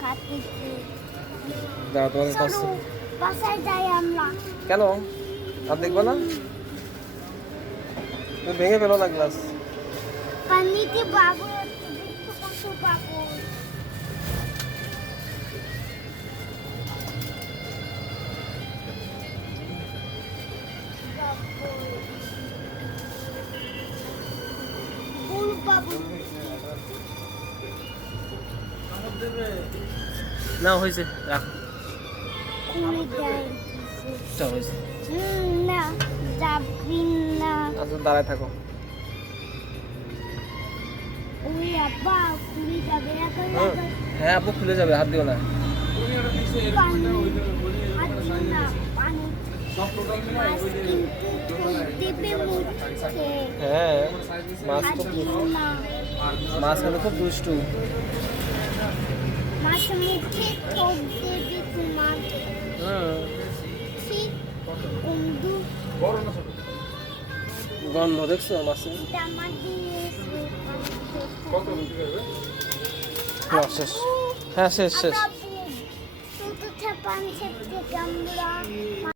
খাচ্ছি। দাও তোমাকে চলো কষ্ট বাসায় যাই আমরা। কেন আর দেখবো না তুমি ভেঙে ফেলো না গ্লাস পানিতে বাবু দেখতে কত বাবু। ফুল বাবু না হয়েছে রাখো খুলে দেয়। চল হয়েছে না যাবি না। আচ্ছা দাঁড়ায় থাকো ওই আব্বা খুলে যাবে এখন। হ্যাঁ আপু খুলে যাবে হাত দিও না পানি হাত দিও না, পানি মাছ কিন্তু দেবে মুখে। হ্যাঁ মাছ হাত খুব দিও না, মাছ কিন্তু খুব দুষ্টু মাছ মুখে ঠোক দেবে তোমার। ঠিক বন্ধু গন্ধ দেখছো মাছের জামা দিয়েছে। শেষ হ্যাঁ শেষ শেষ শুধু ছাপান থেকে আমরা